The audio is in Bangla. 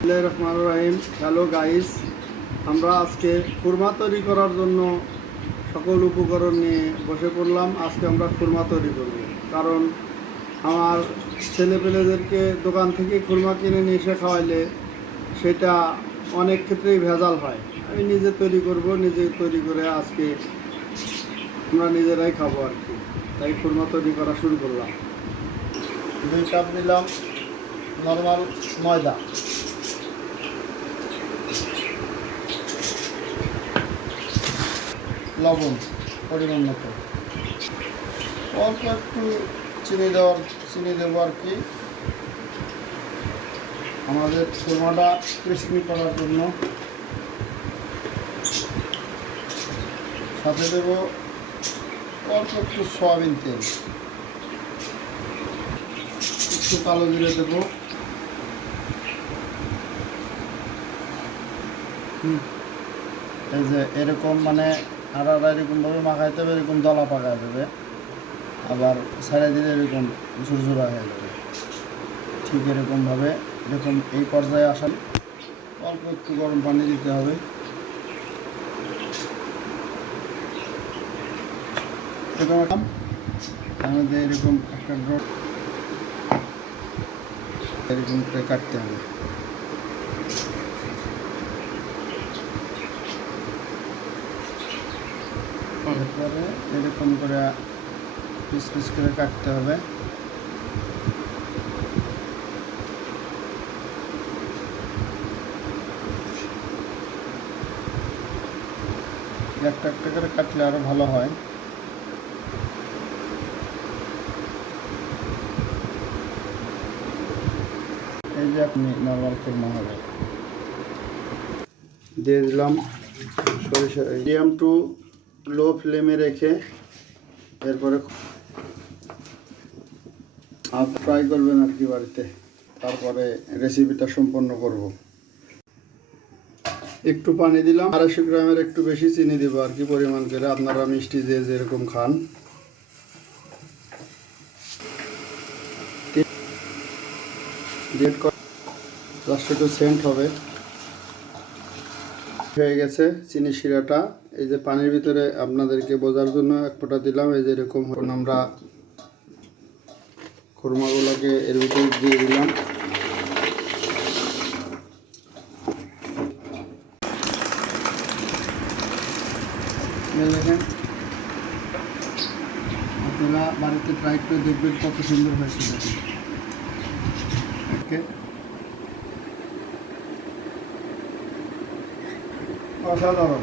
রহমানির রহিম হ্যালো গাইস, আমরা আজকে খুরমা তৈরি করার জন্য সকল উপকরণ নিয়ে বসে পড়লাম। আজকে আমরা খুরমা তৈরি করব। কারণ আমার ছেলেপেলেদেরকে দোকান থেকে খুরমা কিনে নিয়ে এসে খাওয়াইলে সেটা অনেক ক্ষেত্রেই ভেজাল হয়। আমি নিজে তৈরি করব, নিজে তৈরি করে আজকে আমরা নিজেরাই খাব আর কি। তাই খুরমা তৈরি করা শুরু করলাম। দুই কাপ দিলাম নর্মাল ময়দা। লবণ পরিমাণ মতো। অল্প একটু চিনি দেওয়ার, চিনি দেবো আর কি। আমাদের খুরমাটা ক্রিসপি করার জন্য। সাথে দেবো অল্প একটু সয়াবিন তেল। একটু কালো জিরে দেবো। এই যে এরকম মানে আড়া এরকমভাবে মাখাইতে হবে, এরকম দলা পাকায় দেবে আবার সাইডে দিলে এরকম ঝুরঝুরা হয়ে যাবে। ঠিক এরকমভাবে এরকম এই পর্যায়ে আসার অল্প একটু গরম পানি দিতে হবে। এরকম তার এরকম একটা এরকম করে কাটতে হবে। এরকম করে পিস পিস করে কাটতে হবে। একটা একটা করে কাটলে আরও ভালো হয়। এই যে আপনি নর্মাল খুরমা হবে। দিয়ে দিলাম সরিষা মিডিয়াম টু লো ফ্লেমে রেখে এরপরে হাফ ফ্রাই করবেন আর কি বাড়িতে। তারপরে রেসিপিটা সম্পন্ন করব। একটু পানি দিলাম, আড়াইশো গ্রামের একটু বেশি চিনি দিব আর কি পরিমাণ করে। আপনারা মিষ্টি যে যেরকম খান। জাস্ট একটু সেন্ট হবে। হয়ে গেছে চিনি শিরাটা। এই যে পানির ভিতরে আপনাদেরকে বোঝার জন্য এক ফোঁটা দিলাম, এই যে এরকম আমরা খুরমাগুলোকে এর ভিতরে দিয়ে দিলাম। আপনারা বাড়িতে ট্রাই করে দেখবেন কত সুন্দর হয়েছে। দেখেন ওকে অসাধারণ